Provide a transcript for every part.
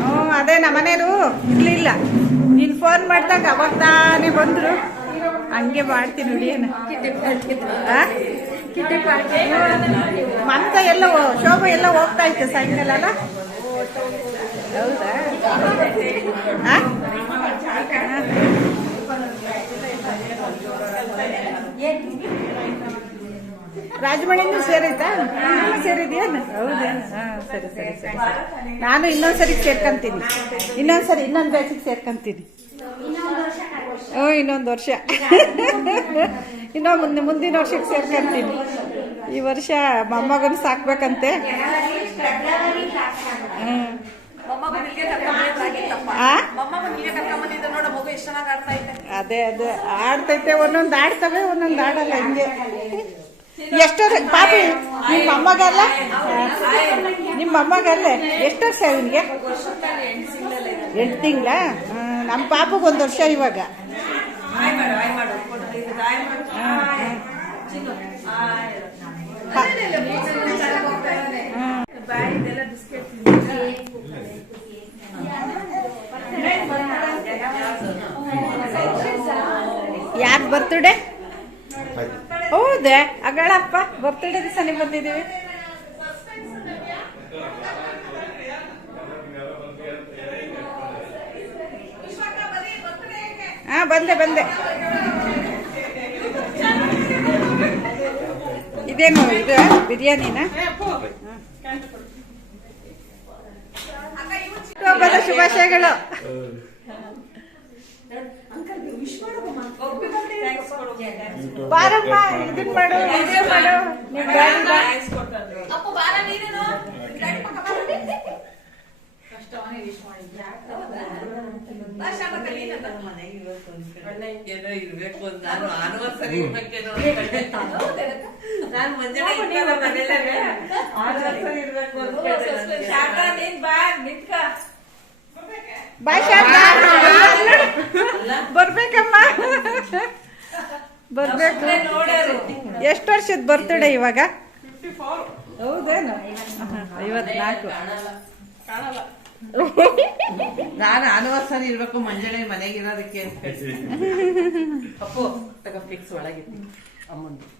ಹ್ಞೂ ಅದೇ ನಮ್ಮನೇರು ಇರ್ಲಿಲ್ಲ. ನೀನು ಫೋನ್ ಮಾಡಿದಾಗ ಅವಾಗ ತಾನೇ ಬಂದ್ರು. ಹಂಗೆ ಮಾಡ್ತೀನಿ ಹುಡಿಯನ ಮಮತ ಎಲ್ಲ ಶೋಭಾ ಎಲ್ಲ ಹೋಗ್ತಾ ಇತ್ತು ಸಾಯಂಕಾಲ ಅಲ್ಲ? ಹೌದಾ? ರಾಜಮಣಿನೂ ಸೇರೈತಾ ಸೇರಿದ್ಯಾ ಹಾ, ಸರಿ ಸರಿ ಸರಿ. ನಾನು ಇನ್ನೊಂದ್ಸರಿ ಸೇರ್ಕೊಂತೀನಿ. ಇನ್ನೊಂದ್ಸರಿ, ಇನ್ನೊಂದು ಬ್ಯಾಚಿಗೆ ಸೇರ್ಕೊಂತೀನಿ. ಹ್ಞೂ ಇನ್ನೊಂದು ವರ್ಷ. ಇನ್ನೊಂದು ಮುಂದೆ, ಮುಂದಿನ ವರ್ಷಕ್ಕೆ ಸೇರ್ಕೊಂತೀನಿ. ಈ ವರ್ಷ ಮೊಮ್ಮಗನ ಸಾಕ್ಬೇಕಂತೆ. ಆ? ಅದೇ ಅದೇ. ಆಡ್ತೈತೆ ಒಂದೊಂದು ಆಡ್ತವೆ ಒಂದೊಂದು ಆಡಲ್ಲ ಹಿಂಗೆ. ಎಷ್ಟೋ ಪಾಪಿ ನಿಮ್ಮ ಅಮ್ಮಗಲ್ಲ ನಿಮ್ಮ ಅಮ್ಮಗಲ್ಲ ಎಷ್ಟು ವರ್ಷ ಇವನಿಗೆ ಎಂಟು ತಿಂಗಳ? ನಮ್ಮ ಪಾಪಗೆ ಒಂದು ವರ್ಷ ಇವಾಗ. ಯಾರು ಬರ್ತಡೇ ಹೌದೇ. ಅಗಳಪ್ಪ ಬರ್ತಡೇ ನೀವು ಬಂದಿದ್ದೀವಿ. ಹಾ ಬಂದೆ ಬಂದೆ. ಇದೇನು ಇದು ಬಿರಿಯಾನಿನ? ಹಬ್ಬದ ಶುಭಾಶಯಗಳು. ಬಾರಮ್ಮ ಇದನ್ ಮಾಡು ಎಂಜಾಯ್ ಮಾಡು. ಇರ್ಬೇಕು ಅಂತ ನಾನು ಆನಿವರ್ಸರಿ ಇರ್ಬೇಕೇನೋ. ನಾನು ಇರ್ತಾರ? ಇರ್ಬೇಕು ಅಂತ ನನಗೆ. ಬಾಯ್ ಶಾರದಾ. ಬರ್ಬೇಕಮ್ಮ. ಬರ್ಬೇಕು. ಎಷ್ಟು ವರ್ಷದ ಬರ್ತಡೆ ಇವಾಗ? ಹೌದೇನು? ಐವತ್ನಾಲ್ಕು ನಾನು ಆನಿವರ್ಸರಿ ಇರ್ಬೇಕು ಮಂಜಳೆ ಮನೆಗೆ ಇರೋದಕ್ಕೆ. ಅಂತ. ಅಪ್ಪು ತಗ ಫಿಕ್ಸ್ ಒಳಗಿತ್ತು ಅಮ್ಮಂದು.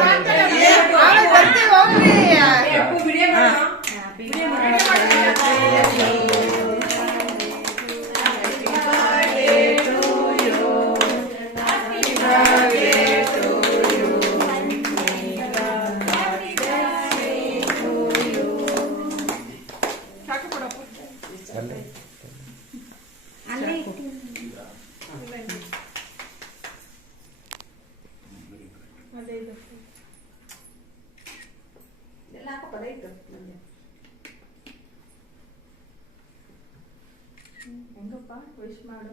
ಕ್ಯಾಂಡ್ ವಿಶ್ ಮಾಡು.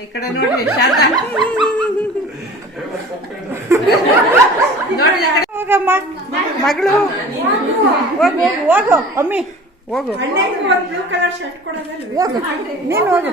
ಈ ಕಡೆ ಶಾರದಾ. ನೋಡಿ ಹೋಗಮ್ಮ. ಮಗಳು. ಹೋಗು ಹೋಗು ಅಮ್ಮಿ ಹೋಗು. ಹೋಗು. ನೀನು ಹೋಗು.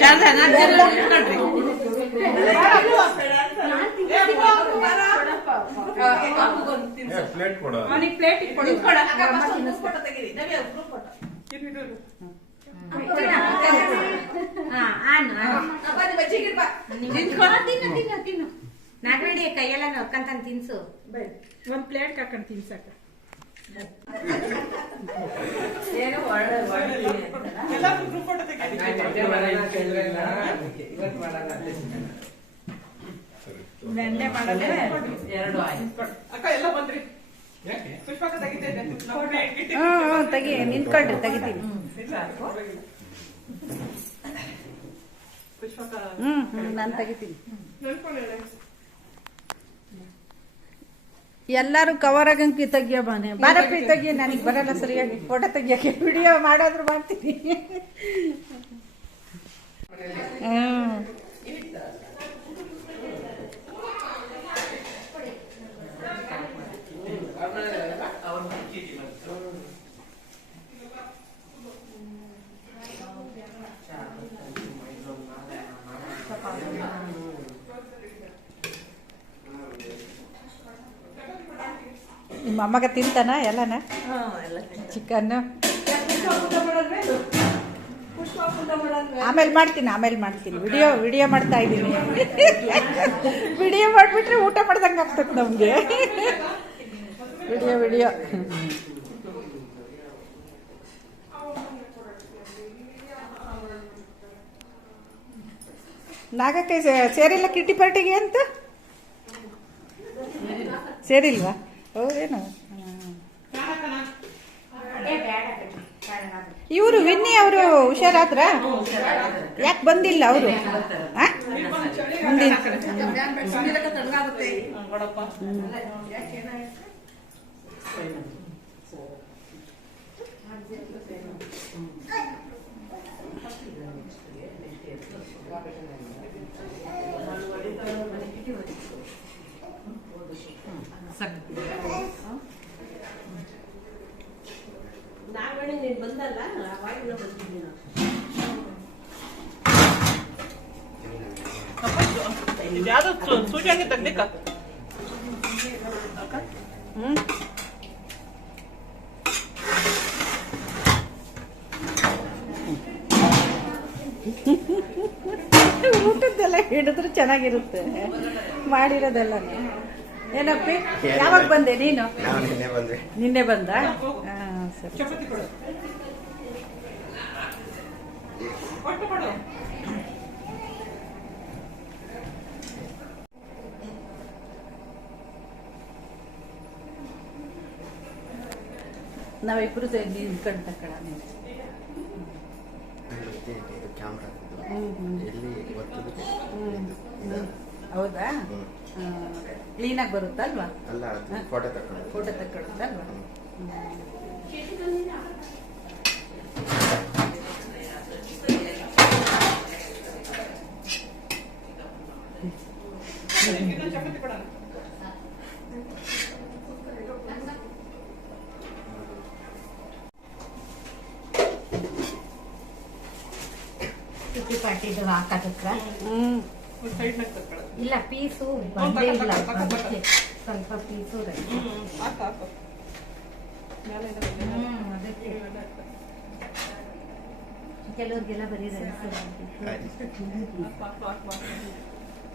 ಶಾರದಾ. ಪ್ಲೇಟ್ ಕೊಡ ಬಾ. ನಾಗರಡಿ ಕೈಯೆಲ್ಲ ನೋಡ್ಕಂತ ತಿನ್ಸು ಒಂದ್ ಪ್ಲೇಟ್ ಕಾಕೊಂಡ್ ತಿನ್ಸಕ್ಕ ನೆನ್ನೆ ಮಾಡಲ್ಲ ಎರಡು ಆಯ್ತು. ಅಕ್ಕ ಎಲ್ಲ ಬಂದ್ರಿ? ತೆಗಿತೇನೆ ತೆಗಿ ನಿಂತ್ಕೊಳ್ರಿ ತೆಗಿತೀನಿ. ಹ್ಮ್ ಹ್ಞೂ ನಾನು ತೆಗಿತೀನಿ. ಎಲ್ಲರೂ ಕವರ್ ಆಗಂಕಿ ತೆಗಿಯೋ ಬಾನೆ. ಬರಪ್ಪಿ ತೆಗಿಯ ನನಗೆ ಬರಲ್ಲ ಸರಿಯಾಗಿ. ಫೋಟೋ ತೆಗಿಯೋಕೆ ವಿಡಿಯೋ ಮಾಡಾದ್ರೂ ಮಾಡ್ತೀನಿ. ಹ್ಞೂ ನಿಮ್ಮ ಅಮ್ಮಗ ತಿಂತಾನ ಎಲ್ಲನ? ಚಿಕನ್ ಆಮೇಲೆ ಮಾಡ್ತೀನಿ ಆಮೇಲೆ ಮಾಡ್ತೀನಿ. ವಿಡಿಯೋ ವಿಡಿಯೋ ಮಾಡ್ತಾ ಇದ್ದೀನಿ. ವಿಡಿಯೋ ಮಾಡಿಬಿಟ್ರೆ ಊಟ ಮಾಡ್ದಂಗೆ ಆಗ್ತದೆ ನಮಗೆ. Video video. ನಾಗಕ್ಕೆ ಸೇರಿಲ್ಲ ಕಿಟ್ಟಿ ಪಾರ್ಟಿಗೆ ಅಂತ? ಸೇರಿಲ್ವಾ? ಹೌದೇನು ಇವರು ವಿನ್ನಿ ಅವರು ಹುಷಾರಾದ್ರ? ಯಾಕೆ ಬಂದಿಲ್ಲ ಅವರು? ಮುಂದಿನ ಯಾವ್ದು ಸೂಜಿ ಹಂಗೆ ತೆಗ್ದಿಕ್ಕ ಹ್ಮ್ ಊಟದ್ದೆಲ್ಲ ಹಿಡಿದ್ರೆ ಚೆನ್ನಾಗಿರುತ್ತೆ. ಮಾಡಿರೋದೆಲ್ಲ ಏನಪ್ಪಿ? ಯಾವಾಗ ಬಂದೆ ನೀನು? ನಿನ್ನೆ ಬಂದ. ಸರಿ ಚಪಾತಿ ಕೊಡು ಕೊಟ್ಟು ಕೊಡು ನಾವಿಬ್ರು ತಕ್ಕಳ ನೀವು. ಮತ್ತೆ ಇದು ಕ್ಯಾಮ್ರಾ. ಎಲ್ಲಿ ಹೌದಾ. ಕ್ಲೀನಾಗಿ ಬರುತ್ತಲ್ವಾ ಅಲ್ಲ ಫೋಟೋ ತಕೊಂಡು ಫೋಟೋ ತಕ್ಕೊಳ್ಳುತ್ತಲ್ವಾ ಕಿಟ್ಟಿ ಪಾಟಿದು ಹಾಕೋದಕ್ಕ ಇಲ್ಲ ಪೀಸು ಬಂದೇ ಸ್ವಲ್ಪ ಪೀಸು ಅದಕ್ಕೆ ಕೆಲವ್ರಿಗೆಲ್ಲ ಬರೀ.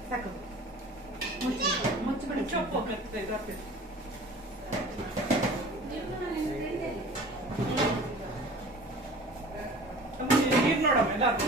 ಸಾಕು ಮುಚ್ಚಿ ಮುಚ್ಚಿಬಿಡಿ ಚೊಪ್ಪು ಮೆತ್ತಗೆ ಇದು ಹಾಕ್ಬೇಕು. ಅಮ್ಮ, ನೀ- ನೀರ್ ನೋಡಮ್ಮ ಎಲ್ಲಾರ್ಗೂ.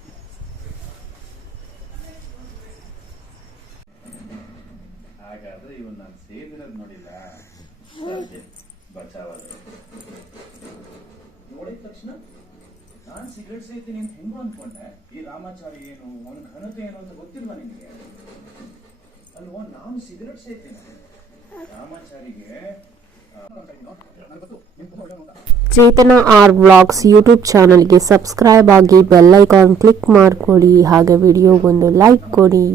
ಹಾಗಾದ್ರೆ ಇವನ್ ನಾನು ಸೇದಿರೋದು ನೋಡಿಲ್ಲ. ಸದ್ಯ ಬಚಾವಾದೆ ನೋಡಿದ ತಕ್ಷಣ ನಾನ್ ಸಿಗರೇಟ್ ಸೇತೀನಿ ಅಂತ ಹೆಂಗು ಅನ್ಕೊಂಡೆ? ಈ ರಾಮಾಚಾರಿ ಏನು ಅವನ ಘನತೆ ಏನು ಅಂತ ಗೊತ್ತಿಲ್ವಾ ನಿನಗೆ? ಅಲ್ವೋ ನಾನು ಸಿಗರೇಟ್ ಸೇತೀನಿ ರಾಮಾಚಾರಿಗೆ ಚೇತನ ಆರ್ ಬ್ಲಾಗ್ಸ್ ಯೂಟ್ಯೂಬ್ ಚಾನಲ್ಗೆ ಸಬ್ಸ್ಕ್ರೈಬ್ ಆಗಿ ಬೆಲ್ ಐಕಾನ್ ಕ್ಲಿಕ್ ಮಾಡಿಕೊಡಿ. ಹಾಗೆ ವಿಡಿಯೋಗೊಂದು ಲೈಕ್ ಕೊಡಿ.